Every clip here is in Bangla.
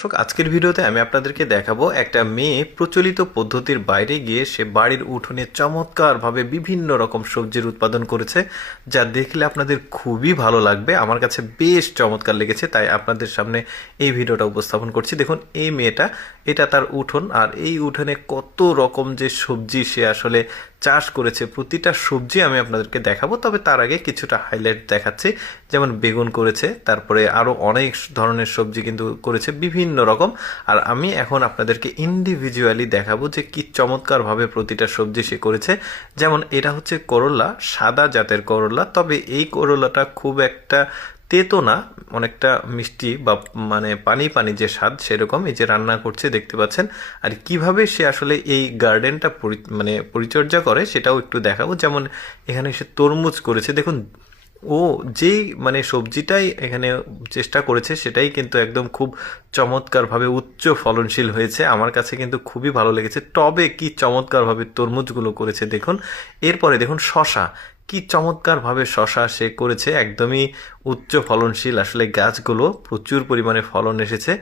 আজকের ভিডিওতে আমি আপনাদেরকে দেখাবো একটা মেয়ে প্রচলিত পদ্ধতির বাইরে গিয়ে সে বাড়ির উঠোনে চমৎকারভাবে বিভিন্ন রকম সবজির উৎপাদন করেছে, যা দেখলে আপনাদের খুবই ভালো লাগবে। আমার কাছে বেশ চমৎকার লেগেছে, তাই আপনাদের সামনে এই ভিডিওটা উপস্থাপন করছি। দেখুন, এই মেয়েটা, এটা তার উঠোন, আর এই উঠোনে কত রকম যে সবজি সে আসলে চাষ করেছে, প্রতিটা সবজি আমি আপনাদেরকে দেখাবো। তবে তার আগে কিছুটা হাইলাইট দেখাচ্ছি। যেমন বেগুন করেছে, তারপরে আরও অনেক ধরনের সবজি কিন্তু করেছে বিভিন্ন রকম। আর আমি এখন আপনাদেরকে ইন্ডিভিজুয়ালি দেখাবো যে কি চমৎকারভাবে প্রতিটা সবজি সে করেছে। যেমন এটা হচ্ছে করলা, সাদা জাতের করলা, তবে এই করলাটা খুব একটা তেতো না, অনেকটা মিষ্টি বা মানে পানি পানি যে স্বাদ সেরকম। এই যে রান্না করছে দেখতে পাচ্ছেন। আর কিভাবে সে আসলে এই গার্ডেনটা পরিচর্যা করে সেটাও একটু দেখাবো। যেমন এখানে সে তরমুজ করেছে, দেখুন ও যেই সবজিটাই এখানে চেষ্টা করেছে সেটাই কিন্তু একদম খুব চমৎকারভাবে উচ্চ ফলনশীল হয়েছে। আমার কাছে কিন্তু খুবই ভালো লেগেছে। টবে কি চমৎকারভাবে তরমুজগুলো করেছে দেখুন। এরপরে দেখুন শশা, কি চমৎকারভাবে শশা সে করেছে, একদমই উচ্চ ফলনশীল আসলে গাছগুলো, প্রচুর পরিমাণে ফলন এসেছে।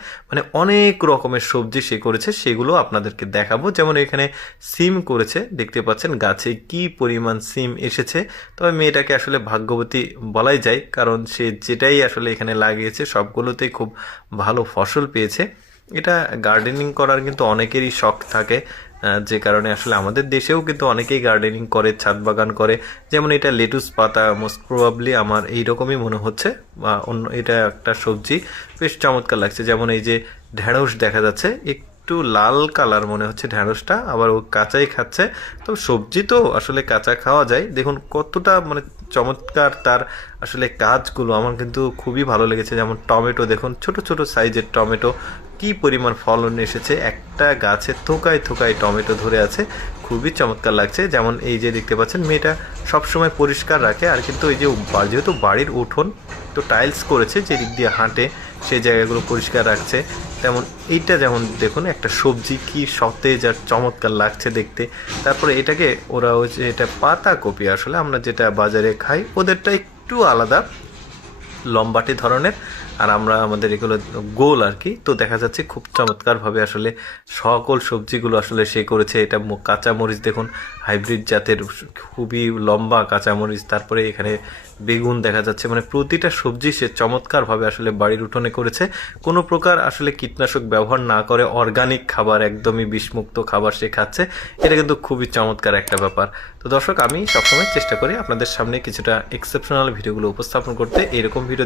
অনেক রকমের সবজি সে করেছে, সেগুলো আপনাদেরকে দেখাবো। যেমন এখানে সিম করেছে, দেখতে পাচ্ছেন গাছে কি পরিমাণ সিম এসেছে। তবে মেয়েটাকে আসলে ভাগ্যবতী বলাই যায়, কারণ সে যেটাই আসলে এখানে লাগিয়েছে সবগুলোতেই খুব ভালো ফসল পেয়েছে। এটা গার্ডেনিং করার কিন্তু অনেকেরই শখ থাকে, যে কারণে আসলে আমাদের দেশেও কিন্তু অনেকেই গার্ডেনিং করে, ছাদ বাগান করে। যেমন এটা লেটুস পাতা, মোস্ট প্রবাবলি আমার এইরকমই মনে হচ্ছে, বা অন্য এটা একটা সবজি, বেশ চমৎকার লাগছে। যেমন এই যে ঢেঁড়স দেখা যাচ্ছে, একটু লাল কালার মনে হচ্ছে ঢেঁড়সটা, আবার ও কাঁচাই খাচ্ছে। তো সবজি তো আসলে কাঁচা খাওয়া যায়। দেখুন কতটা চমৎকার তার আসলে কাজগুলো, আমার কিন্তু খুবই ভালো লেগেছে। যেমন টমেটো দেখুন, ছোট ছোট সাইজের টমেটো, কি পরিমাণ ফলন এসেছে, একটা গাছে থোকায় থোকায় টমেটো ধরে আছে, খুবই চমৎকার লাগছে। যেমন এই যে দেখতে পাচ্ছেন, মেয়েটা সবসময় পরিষ্কার রাখে। আর কিন্তু এই যে যেহেতু বাড়ির উঠোন, তো টাইলস করেছে, যে দিক দিয়ে হাঁটে সেই জায়গাগুলো পরিষ্কার রাখছে। তেমন এইটা যেমন দেখুন একটা সবজি, কি সতেজ আর চমৎকার লাগছে দেখতে। তারপরে এটাকে ওরা হচ্ছে, এটা পাতাকপি, আসলে আমরা যেটা বাজারে খাই ওদেরটা একটু আলাদা, লম্বাটে ধরনের, আর আমরা আমাদের এগুলো গোল আর কি। তো দেখা যাচ্ছে খুব চমৎকারভাবে আসলে সকল সবজিগুলো আসলে সে করেছে। এটা কাঁচামরিচ দেখুন, হাইব্রিড জাতের খুবই লম্বা কাঁচামরিচ। তারপরে এখানে বেগুন দেখা যাচ্ছে, প্রতিটা সবজি সে চমৎকারভাবে আসলে বাড়ির উঠোনে করেছে। কোনো প্রকার আসলে কীটনাশক ব্যবহার না করে অর্গানিক খাবার, একদমই বিষমুক্ত খাবার সে খাচ্ছে। এটা কিন্তু খুবই চমৎকার একটা ব্যাপার। তো দর্শক, আমি সবসময় চেষ্টা করি আপনাদের সামনে কিছুটা এক্সেপশনাল ভিডিওগুলো উপস্থাপন করতে। এরকম ভিডিও